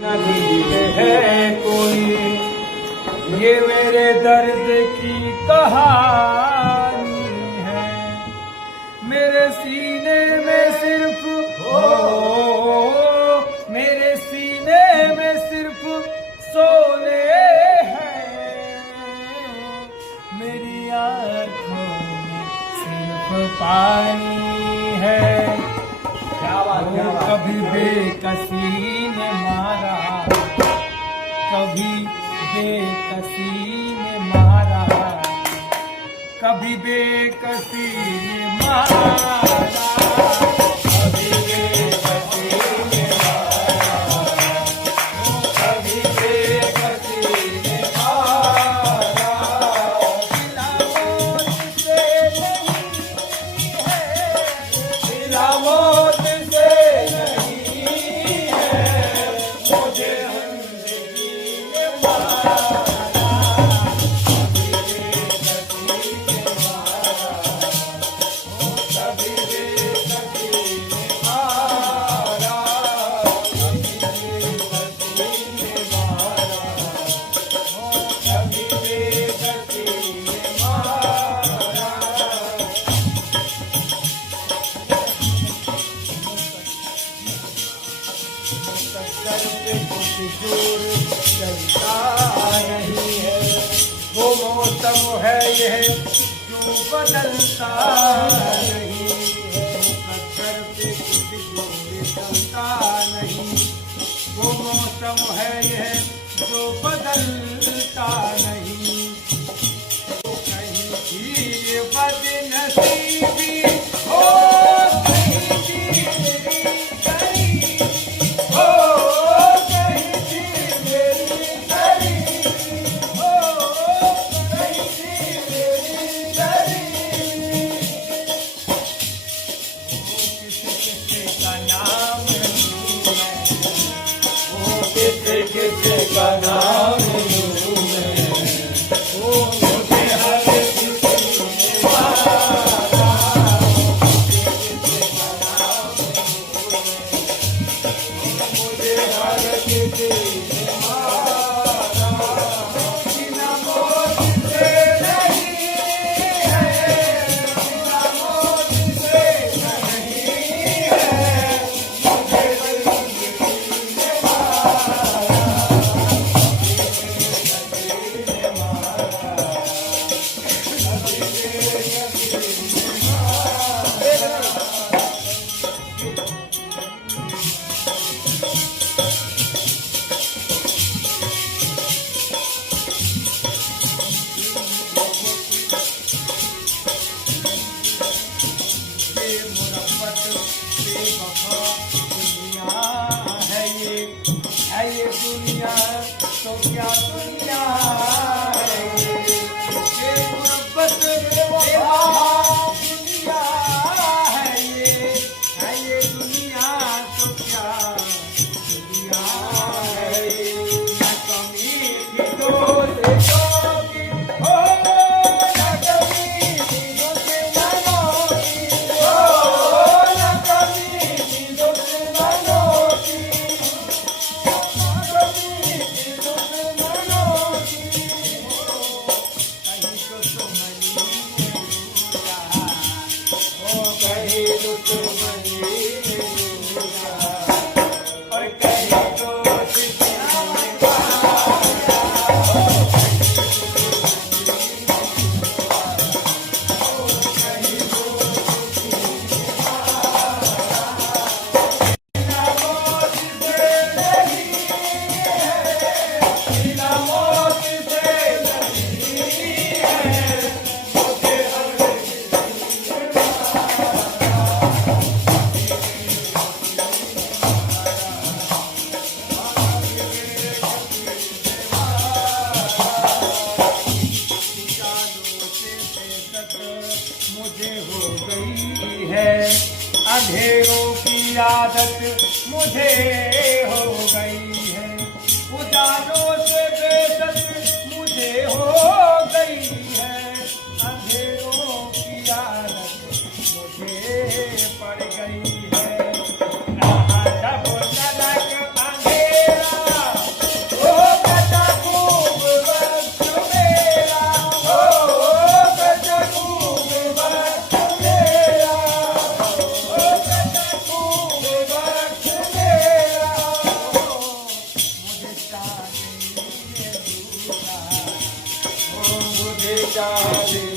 नहीं है कोई ये मेरे दर्द की कहानी है। मेरे सीने में सिर्फ मेरे सीने में सिर्फ सोने हैं, मेरी आँखों में सिर्फ पानी है। कभी बेकसी ने मारा, कभी बेकसी ने मारा, कभी बेकसी ने मारा, कभी बेकसी ने मारा, कभी बेकसी ने मारा। सिला मौत से नहीं है, सिला मौत से नहीं है, मुझे जिंदगी ने मारा। चलता नहीं है वो मौसम है यह जो बदलता नहीं है। मुकद्दर पे कुछ जोर चलता नहीं, वो मौसम है यह जो बदलता नहीं। तो कहीं की ये बदनसीबी हो, कहीं की मेरी गरीबी हो, का नाम लूं मैं, वो मुझे हर किसी ने मारा, मुझे हर किसी ने मारा। बिना मौत से नहीं है, बिना मौत से नहीं है, मुझे जिंदगी ने मारा। ये दुनिया तो क्या दुनिया है, ये मोहब्बत दुनिया है ये दुनिया तो क्या दुनिया है। न कमी थी दोस्तों की हो, न कमी थी दुश्मनों की हो, न कमी थी दुश्मनों की। मुझे हो गई है अंधेरों की आदत, मुझे हो गई है उजालों से बेसत, मुझे हो गई है अंधेरों की आदत, मुझे पड़ गई है। जब तलक अंधेरा जाने